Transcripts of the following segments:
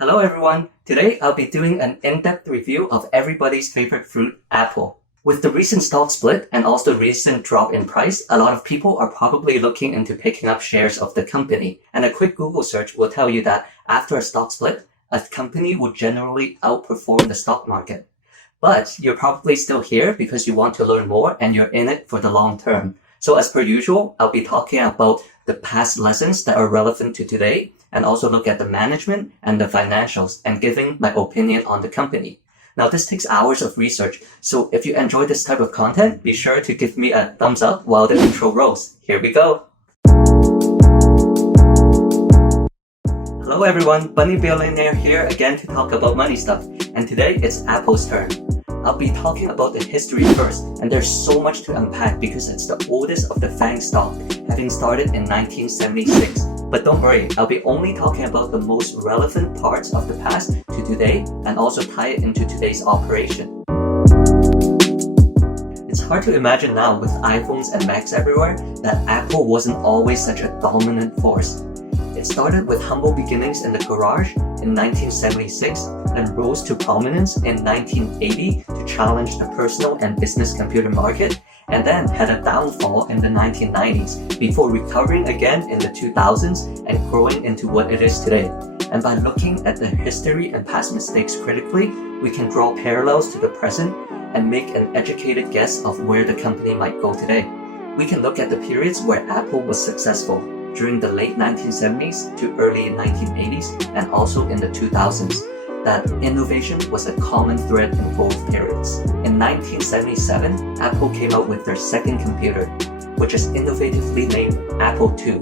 Hello everyone! Today I'll be doing an in-depth review of everybody's favorite fruit, apple. With the recent stock split and also recent drop in price, a lot of people are probably looking into picking up shares of the company. And a quick Google search will tell you that after a stock split, a company will generally outperform the stock market. But you're probably still here because you want to learn more and you're in it for the long term. So as per usual, I'll be talking about the past lessons that are relevant to today and also look at the management and the financials and giving my opinion on the company. Now this takes hours of research, so if you enjoy this type of content, be sure to give me a thumbs up while the intro rolls. Here we go! Hello everyone, Bunny Billionaire here again to talk about money stuff, and today it's Apple's turn. I'll be talking about the history first, and there's so much to unpack because it's the oldest of the FANG stock, having started in 1976. But don't worry, I'll be only talking about the most relevant parts of the past to today and also tie it into today's operation. It's hard to imagine now with iPhones and Macs everywhere that Apple wasn't always such a dominant force. It started with humble beginnings in the garage in 1976 and rose to prominence in 1980 to challenge the personal and business computer market, and then had a downfall in the 1990s before recovering again in the 2000s and growing into what it is today. And by looking at the history and past mistakes critically, we can draw parallels to the present and make an educated guess of where the company might go today. We can look at the periods where Apple was successful during the late 1970s to early 1980s and also in the 2000s. That innovation was a common thread in both periods. In 1977, Apple came out with their second computer, which is innovatively named Apple II.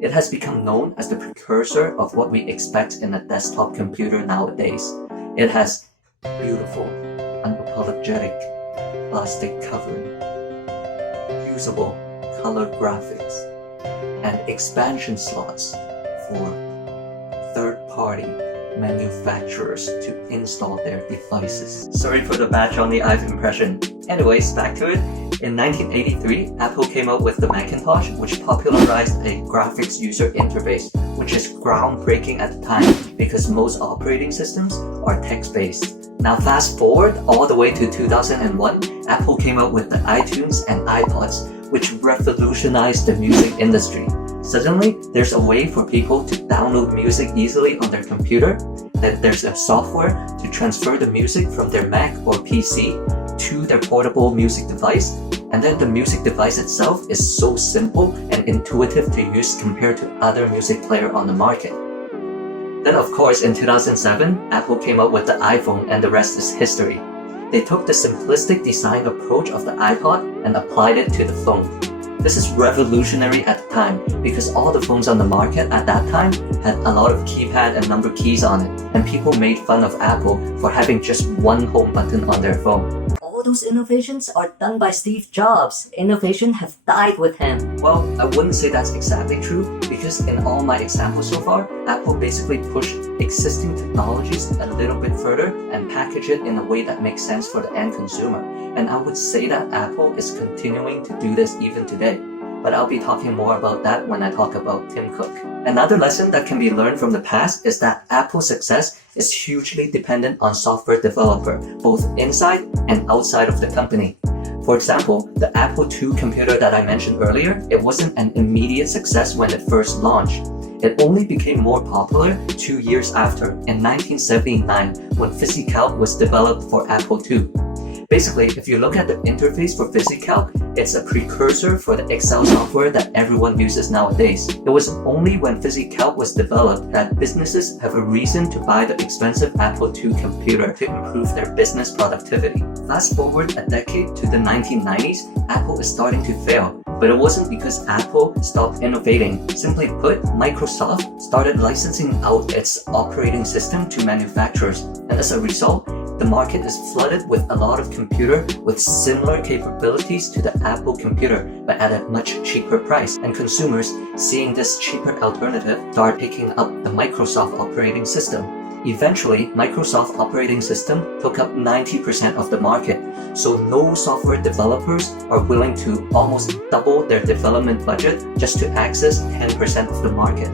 It has become known as the precursor of what we expect in a desktop computer nowadays. It has beautiful, unapologetic plastic covering, usable color graphics, and expansion slots for third-party manufacturers to install their devices. Sorry for the bad Johnny Ive impression. Anyways, back to it. In 1983, Apple came out with the Macintosh, which popularized a graphics user interface, which is groundbreaking at the time because most operating systems are text-based. Now fast forward all the way to 2001, Apple came out with the iTunes and iPods, which revolutionized the music industry. Suddenly, there's a way for people to download music easily on their computer, that there's a software to transfer the music from their Mac or PC to their portable music device, and then the music device itself is so simple and intuitive to use compared to other music players on the market. Then of course in 2007, Apple came out with the iPhone and the rest is history. They took the simplistic design approach of the iPod and applied it to the phone. This is revolutionary at the time because all the phones on the market at that time had a lot of keypad and number keys on it, and people made fun of Apple for having just one home button on their phone. All those innovations are done by Steve Jobs. Innovation has died with him. Well, I wouldn't say that's exactly true because in all my examples so far, Apple basically pushed existing technologies a little bit further and package it in a way that makes sense for the end consumer. And I would say that Apple is continuing to do this even today. But I'll be talking more about that when I talk about Tim Cook. Another lesson that can be learned from the past is that Apple's success is hugely dependent on software developer, both inside and outside of the company. For example, the Apple II computer that I mentioned earlier, it wasn't an immediate success when it first launched. It only became more popular 2 years after, in 1979, when VisiCalc was developed for Apple II. Basically, if you look at the interface for VisiCalc, it's a precursor for the Excel software that everyone uses nowadays. It was only when VisiCalc was developed that businesses have a reason to buy the expensive Apple II computer to improve their business productivity. Fast forward a decade to the 1990s, Apple is starting to fail. But it wasn't because Apple stopped innovating. Simply put, Microsoft started licensing out its operating system to manufacturers, and as a result, the market is flooded with a lot of computer with similar capabilities to the Apple computer but at a much cheaper price, and consumers, seeing this cheaper alternative, start picking up the Microsoft operating system. Eventually, Microsoft operating system took up 90% of the market, so no software developers are willing to almost double their development budget just to access 10% of the market.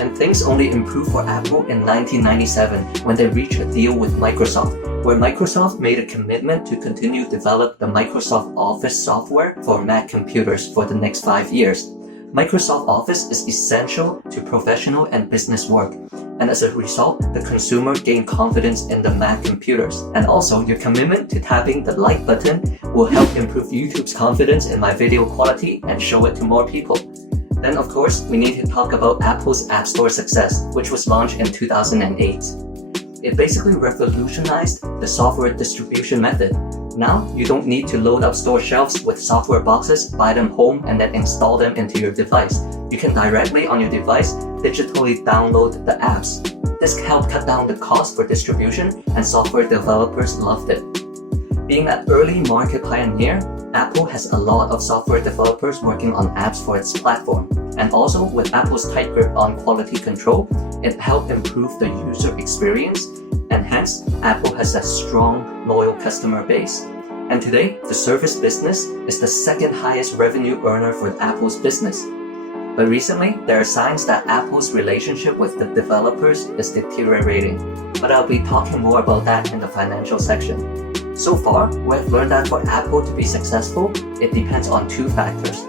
And things only improved for Apple in 1997 when they reached a deal with Microsoft, where Microsoft made a commitment to continue to develop the Microsoft Office software for Mac computers for the next 5 years. Microsoft Office is essential to professional and business work, and as a result, the consumer gained confidence in the Mac computers. And also, your commitment to tapping the like button will help improve YouTube's confidence in my video quality and show it to more people. Then, of course, we need to talk about Apple's App Store success, which was launched in 2008. It basically revolutionized the software distribution method. Now, you don't need to load up store shelves with software boxes, buy them home, and then install them into your device. You can directly on your device digitally download the apps. This helped cut down the cost for distribution, and software developers loved it. Being an early market pioneer, Apple has a lot of software developers working on apps for its platform. And also, with Apple's tight grip on quality control, it helped improve the user experience, and hence, Apple has a strong, loyal customer base. And today, the service business is the second highest revenue earner for Apple's business. But recently, there are signs that Apple's relationship with the developers is deteriorating. But I'll be talking more about that in the financial section. So far, we've learned that for Apple to be successful, it depends on two factors.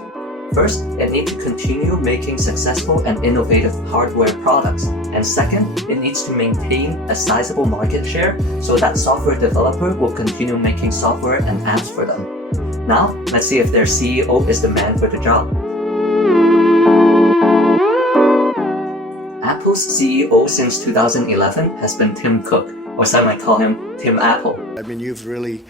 First, it needs to continue making successful and innovative hardware products. And second, it needs to maintain a sizable market share so that software developer will continue making software and apps for them. Now, let's see if their CEO is the man for the job. Apple's CEO since 2011 has been Tim Cook, or some might call him Tim Apple. I mean, you've really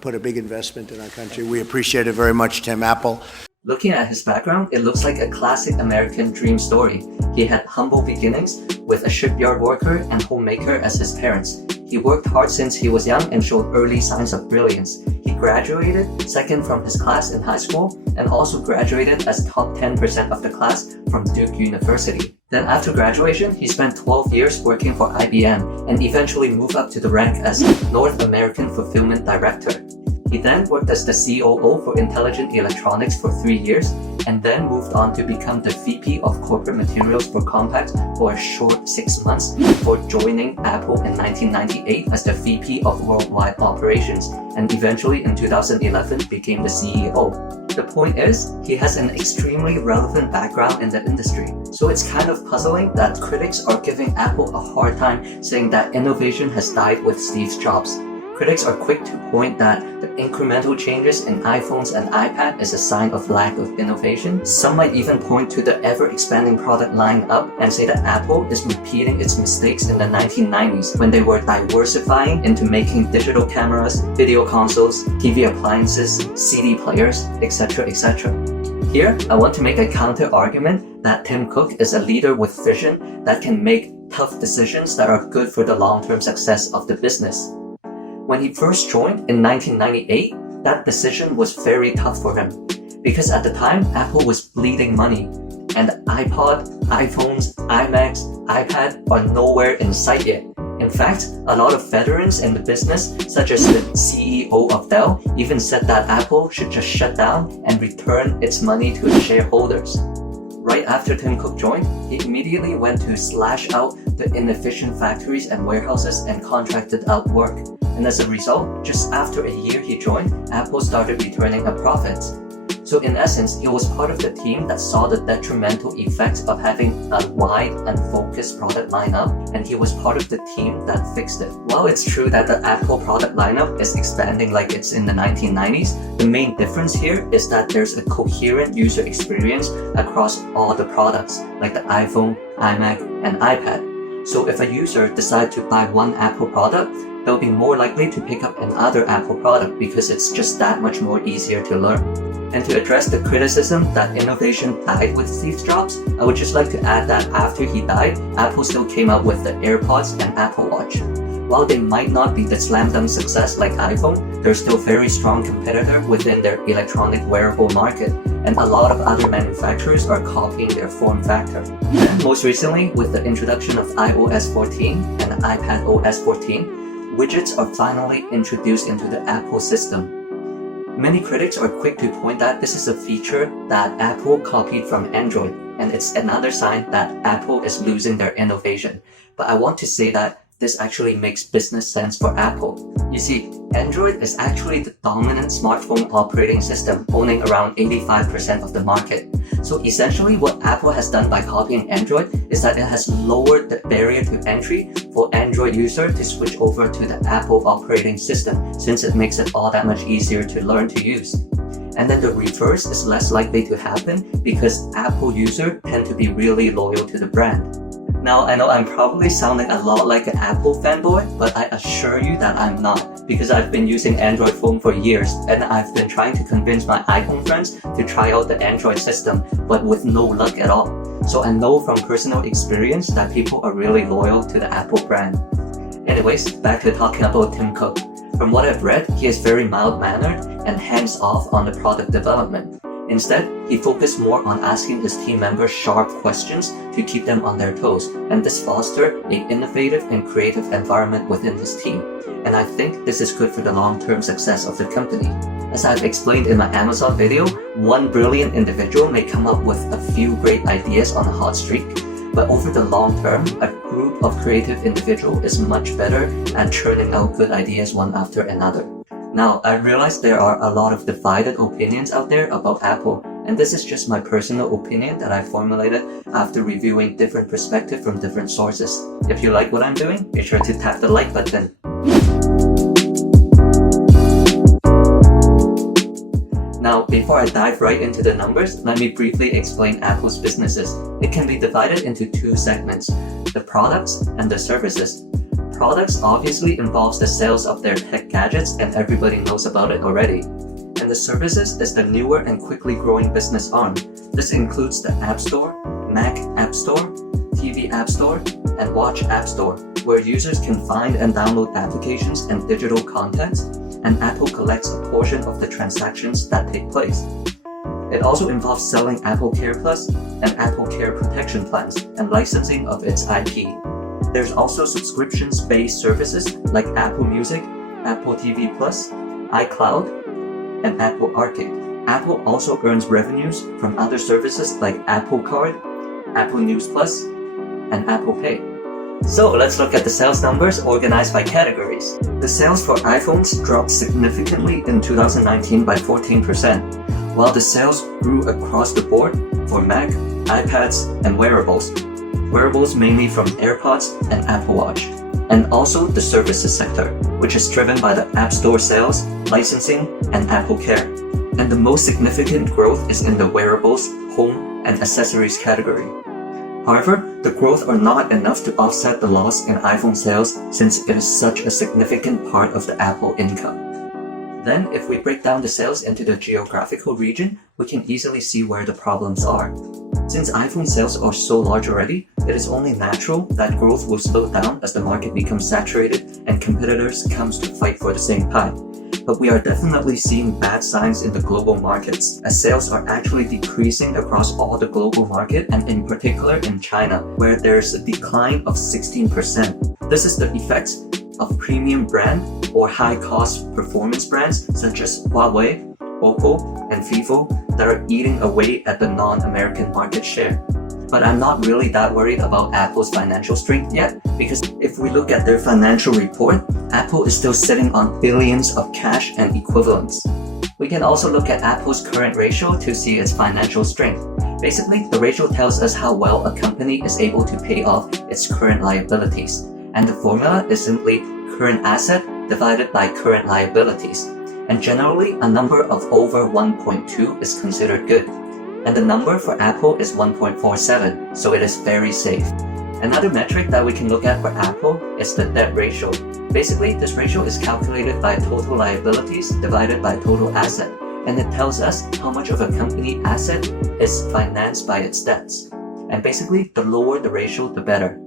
put a big investment in our country. We appreciate it very much, Tim Apple. Looking at his background, it looks like a classic American dream story. He had humble beginnings with a shipyard worker and homemaker as his parents. He worked hard since he was young and showed early signs of brilliance. He graduated second from his class in high school and also graduated as top 10% of the class from Duke University. Then after graduation, he spent 12 years working for IBM and eventually moved up to the rank as North American Fulfillment Director. He then worked as the COO for Intelligent Electronics for 3 years and then moved on to become the VP of Corporate Materials for Compaq for a short 6 months before joining Apple in 1998 as the VP of Worldwide Operations and eventually in 2011 became the CEO. The point is, he has an extremely relevant background in the industry, so it's kind of puzzling that critics are giving Apple a hard time saying that innovation has died with Steve Jobs. Critics are quick to point that the incremental changes in iPhones and iPad is a sign of lack of innovation. Some might even point to the ever-expanding product lineup and say that Apple is repeating its mistakes in the 1990s when they were diversifying into making digital cameras, video consoles, TV appliances, CD players, etc., etc. Here, I want to make a counter-argument that Tim Cook is a leader with vision that can make tough decisions that are good for the long-term success of the business. When he first joined in 1998, that decision was very tough for him because at the time, Apple was bleeding money and iPod, iPhones, iMacs, iPad are nowhere in sight yet. In fact, a lot of veterans in the business, such as the CEO of Dell, even said that Apple should just shut down and return its money to its shareholders. Right after Tim Cook joined, he immediately went to slash out the inefficient factories and warehouses and contracted out work. And as a result, just after a year he joined, Apple started returning a profit. So in essence, he was part of the team that saw the detrimental effects of having a wide, unfocused product lineup, and he was part of the team that fixed it. While it's true that the Apple product lineup is expanding like it's in the 1990s, the main difference here is that there's a coherent user experience across all the products, like the iPhone, iMac, and iPad. So if a user decides to buy one Apple product, they'll be more likely to pick up another Apple product because it's just that much more easier to learn. And to address the criticism that innovation died with Steve Jobs, I would just like to add that after he died, Apple still came out with the AirPods and Apple Watch. While they might not be the slam dunk success like iPhone, they're still a very strong competitor within their electronic wearable market, and a lot of other manufacturers are copying their form factor. And most recently, with the introduction of iOS 14 and iPad OS 14, widgets are finally introduced into the Apple system. Many critics are quick to point that this is a feature that Apple copied from Android, and it's another sign that Apple is losing their innovation. But I want to say that this actually makes business sense for Apple. You see, Android is actually the dominant smartphone operating system, owning around 85% of the market. So essentially what Apple has done by copying Android is that it has lowered the barrier to entry for Android user to switch over to the Apple operating system, since it makes it all that much easier to learn to use. And then the reverse is less likely to happen because Apple users tend to be really loyal to the brand. Now, I know I'm probably sounding a lot like an Apple fanboy, but I assure you that I'm not, because I've been using Android phone for years and I've been trying to convince my iPhone friends to try out the Android system, but with no luck at all. So I know from personal experience that people are really loyal to the Apple brand. Anyways, back to talking about Tim Cook. From what I've read, he is very mild-mannered and hands-off on the product development. Instead, he focused more on asking his team members sharp questions to keep them on their toes, and this fostered an innovative and creative environment within his team. And I think this is good for the long-term success of the company. As I've explained in my Amazon video, one brilliant individual may come up with a few great ideas on a hot streak, but over the long term, a group of creative individuals is much better at churning out good ideas one after another. Now, I realize there are a lot of divided opinions out there about Apple, and this is just my personal opinion that I formulated after reviewing different perspectives from different sources. If you like what I'm doing, be sure to tap the like button. Now, before I dive right into the numbers, let me briefly explain Apple's businesses. It can be divided into two segments, the products and the services. Products obviously involves the sales of their tech gadgets, and everybody knows about it already. And the services is the newer and quickly growing business arm. This includes the App Store, Mac App Store, TV App Store, and Watch App Store, where users can find and download applications and digital content, and Apple collects a portion of the transactions that take place. It also involves selling Apple Care Plus and Apple Care Protection Plans and licensing of its IP. There's also subscriptions-based services like Apple Music, Apple TV Plus, iCloud, and Apple Arcade. Apple also earns revenues from other services like Apple Card, Apple News Plus, and Apple Pay. So let's look at the sales numbers organized by categories. The sales for iPhones dropped significantly in 2019 by 14%, while the sales grew across the board for Mac, iPads, and wearables. Wearables mainly from AirPods and Apple Watch, and also the services sector, which is driven by the App Store sales, licensing, and Apple Care. And the most significant growth is in the wearables, home, and accessories category. However, the growth are not enough to offset the loss in iPhone sales since it is such a significant part of the Apple income. Then, if we break down the sales into the geographical region, we can easily see where the problems are. Since iPhone sales are so large already, it is only natural that growth will slow down as the market becomes saturated and competitors come to fight for the same pie. But we are definitely seeing bad signs in the global markets, as sales are actually decreasing across all the global market and in particular in China, where there's a decline of 16%. This is the effect of premium brand or high-cost performance brands such as Huawei, Oppo, and Vivo that are eating away at the non-American market share. But I'm not really that worried about Apple's financial strength yet, because if we look at their financial report, Apple is still sitting on billions of cash and equivalents. We can also look at Apple's current ratio to see its financial strength. Basically, the ratio tells us how well a company is able to pay off its current liabilities. And the formula is simply current asset divided by current liabilities. And generally, a number of over 1.2 is considered good. And the number for Apple is 1.47, so it is very safe. Another metric that we can look at for Apple is the debt ratio. Basically, this ratio is calculated by total liabilities divided by total asset, and it tells us how much of a company asset is financed by its debts. And basically, the lower the ratio, the better.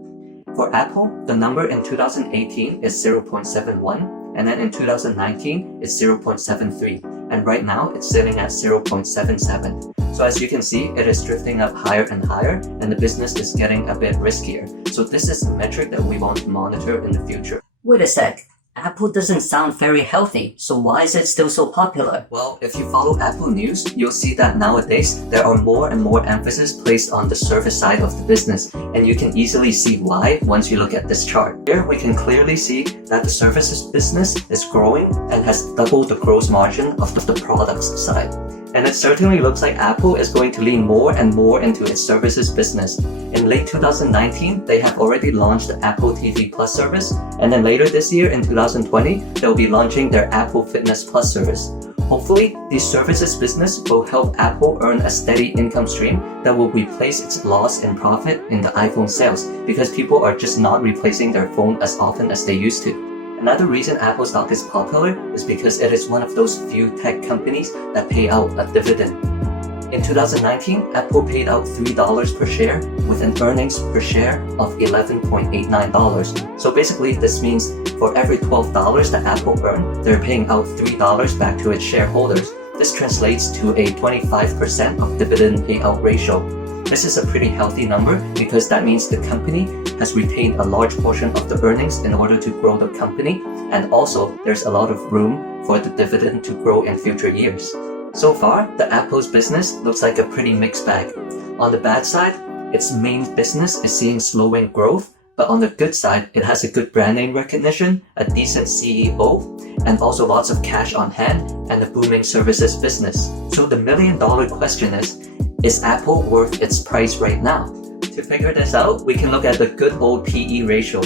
For Apple, the number in 2018 is 0.71, and then in 2019 it's 0.73, and right now it's sitting at 0.77. So as you can see, it is drifting up higher and higher, and the business is getting a bit riskier. So this is a metric that we want to monitor in the future. Wait a sec. Apple doesn't sound very healthy, so why is it still so popular? Well, if you follow Apple News, you'll see that nowadays there are more and more emphasis placed on the service side of the business, and you can easily see why once you look at this chart. Here we can clearly see that the services business is growing and has doubled the gross margin of the products side. And it certainly looks like Apple is going to lean more and more into its services business. In late 2019, they have already launched the Apple TV Plus service, and then later this year in 2020, they'll be launching their Apple Fitness Plus service. Hopefully, the services business will help Apple earn a steady income stream that will replace its loss in profit in the iPhone sales, because people are just not replacing their phone as often as they used to. Another reason Apple stock is popular is because it is one of those few tech companies that pay out a dividend. In 2019, Apple paid out $3 per share with an earnings per share of $11.89. So basically this means for every $12 that Apple earned, they're paying out $3 back to its shareholders. This translates to a 25% of dividend payout ratio. This is a pretty healthy number because that means the company has retained a large portion of the earnings in order to grow the company, and also there's a lot of room for the dividend to grow in future years. So far, the Apple's business looks like a pretty mixed bag. On the bad side, its main business is seeing slowing growth, but on the good side, it has a good brand name recognition, a decent CEO, and also lots of cash on hand and a booming services business. So the million-dollar question is Apple worth its price right now? To figure this out, we can look at the good old PE ratio.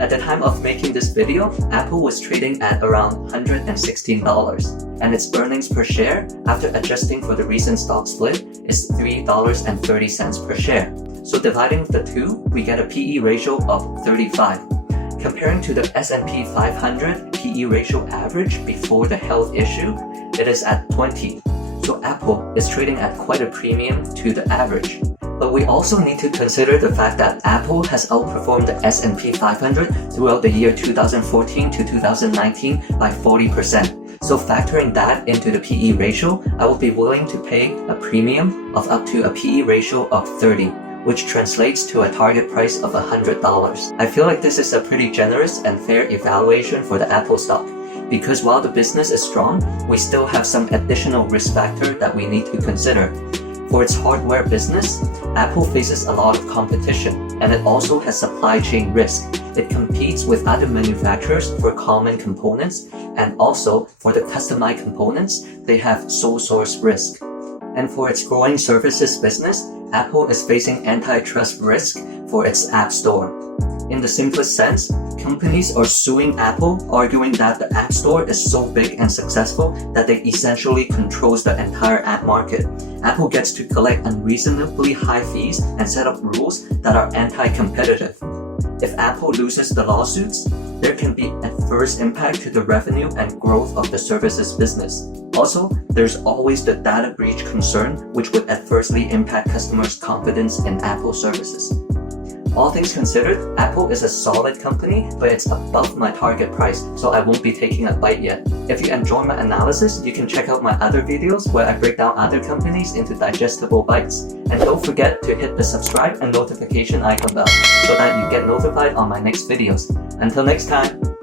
At the time of making this video, Apple was trading at around $116, and its earnings per share, after adjusting for the recent stock split, is $3.30 per share. So dividing the two, we get a PE ratio of 35. Comparing to the S&P 500 PE ratio average before the health issue, it is at 20. So Apple is trading at quite a premium to the average. But we also need to consider the fact that Apple has outperformed the S&P 500 throughout the year 2014 to 2019 by 40%. So factoring that into the PE ratio, I would be willing to pay a premium of up to a PE ratio of 30, which translates to a target price of $100. I feel like this is a pretty generous and fair evaluation for the Apple stock, because while the business is strong, we still have some additional risk factor that we need to consider. For its hardware business, Apple faces a lot of competition, and it also has supply chain risk. It competes with other manufacturers for common components, and also for the customized components, they have sole source risk. And for its growing services business, Apple is facing antitrust risk for its App Store. In the simplest sense, companies are suing Apple, arguing that the App Store is so big and successful that they essentially controls the entire app market. Apple gets to collect unreasonably high fees and set up rules that are anti-competitive. If Apple loses the lawsuits, there can be adverse impact to the revenue and growth of the services business. Also, there's always the data breach concern, which would adversely impact customers' confidence in Apple services. All things considered, Apple is a solid company, but it's above my target price, so I won't be taking a bite yet. If you enjoy my analysis, you can check out my other videos where I break down other companies into digestible bites. And don't forget to hit the subscribe and notification icon bell so that you get notified on my next videos. Until next time!